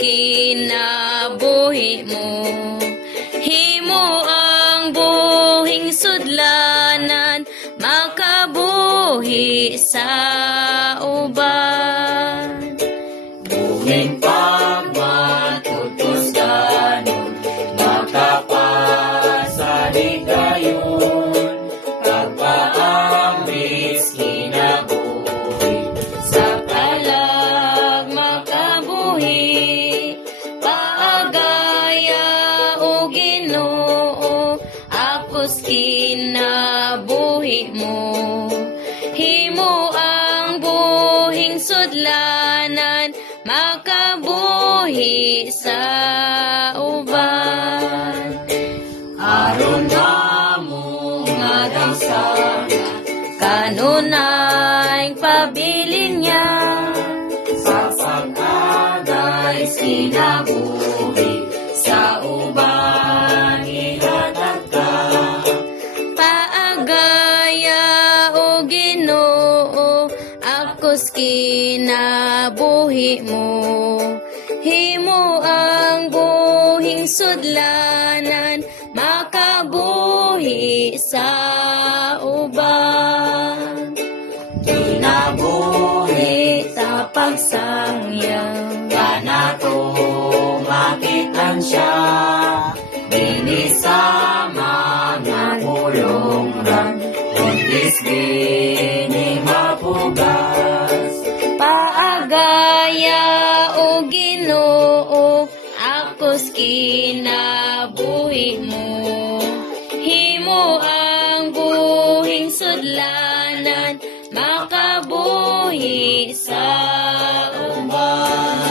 kinabuhi mo. Himo ang buhing sudlanan, makabuhi sa uban. Buhing pagmatutos ganon, makapasali gayon, pagpaambis kinabuhi, Sa kalag makabuhi, paagaya o Ginoo, apos kinabuhi mo. Himo ang buhing sudlanan, makabuhi sa uban. aron namo nga dagsana, Kanunay pabilin niya, sa pag-agay kinabuhi, sa uban ihatag ka. paagaya o Ginoo, akos kinabuhi mo. Himo ang buhing sudlanan, makabuhi sa uban. Kinabuhi Sa pagsangyaw, kanato makitan siya, binisama nga pulongran, kundis bini mapugas. paagaya o Ginoo, akos kinabuhi mo. Himo ang buhing sudlanan, makabuhi sa uban.